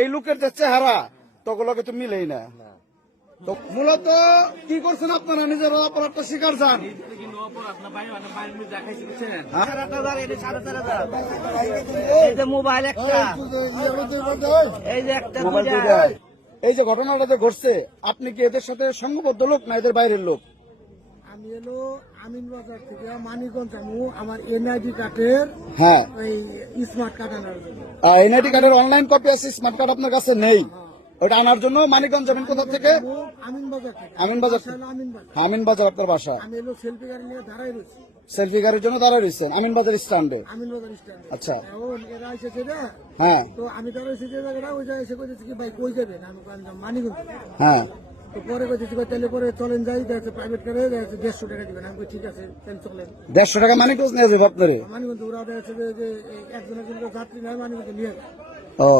এই লোকের যে চেহারা তগুলোকে তো মিলেই না। তো মূলত কি করছেন আপনারা নিজেরা অপরাধটা স্বীকার যান? মোবাইল একটা, এই যে ঘটনাটা যে ঘটছে, আপনি কি এদের সাথে সংঘবদ্ধ লোক না এদের বাইরের লোক? আমি এলো আমিনবাজার থেকে মানিকগঞ্জ আমু আমার এনআইডি কার্ডের হ্যাঁ, ওই স্মার্ট কার্ড আনার জন্য। এনআইডি কার্ডের অনলাইন কপি আছে, স্মার্ট কার্ড আপনার কাছে নেই, ওটা আনার জন্য মানিকগঞ্জ যাবেন কোথা থেকে? আমিনবাজার থেকে। আমিনবাজার। বাসা হলো আমিনবাজার। আমিনবাজার আপনার বাসা। আমি এলো সেলফি গাড়ি নিয়ে দাঁড়াই রয়েছি সেলফি গাড়ির জন্য দাঁড়ায় রয়েছেন আমিনবাজার স্ট্যান্ডে। আমিনবাজার স্ট্যান্ডে। আচ্ছা। এখন এরা এসেছে না, হ্যাঁ তো আমি দাঁড়াইছি যে জায়গাটা, ওই জায়গায় এসে কইতেছি কি ভাই কই যাবেন? আমি কইলাম মানিকগঞ্জ। হ্যাঁ, তো পরে কইতেছি তাহলে পরে চলেন যাই, দেখছে প্রাইভেট কারে দেখছে 150 টাকা দিবেন। আমি কই ঠিক আছে তাহলে চলেন। 150 টাকা মানিকগঞ্জ নিয়ে যাবে আপনারে? মানিকগঞ্জ ওরা দেখছে যে একজন যাত্রী নাই, মানিকগঞ্জ নিয়ে যায়। ও,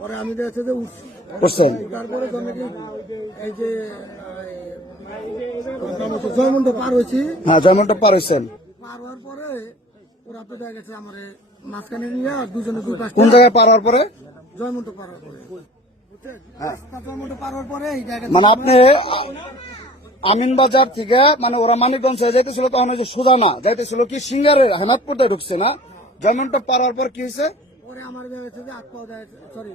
পরে আমি দেখছে যে উঠছি। বুঝছেন। তারপরে এই যে জয়মন্ড পার হয়েছি, হ্যাঁ, জয়মন্টপ পার হয়েছেন। পার হওয়ার পরে ওরা তো দেখা গেছে আমার মাঝখানে নিয়ে দুজনে দুই পাশে। কোন জায়গায় পার হওয়ার পরে? জয়মন্ড পার হওয়ার পরে, জয়মন্ড পার হওয়ার পরে এই জায়গায় মানে আপনি আমিনবাজার থেকে মানে ওরা মানিকগঞ্জ হয়ে যাইতেছিল, তখন ওই যে সোজা না যাইতেছিল কি সিঙ্গারে হেমাদপুর ঢুকছে না? জয়মন্টপ পার হওয়ার পর কি হয়েছে? পরে আমার দেখা গেছে যে হাত পাওয়া যায়, সরি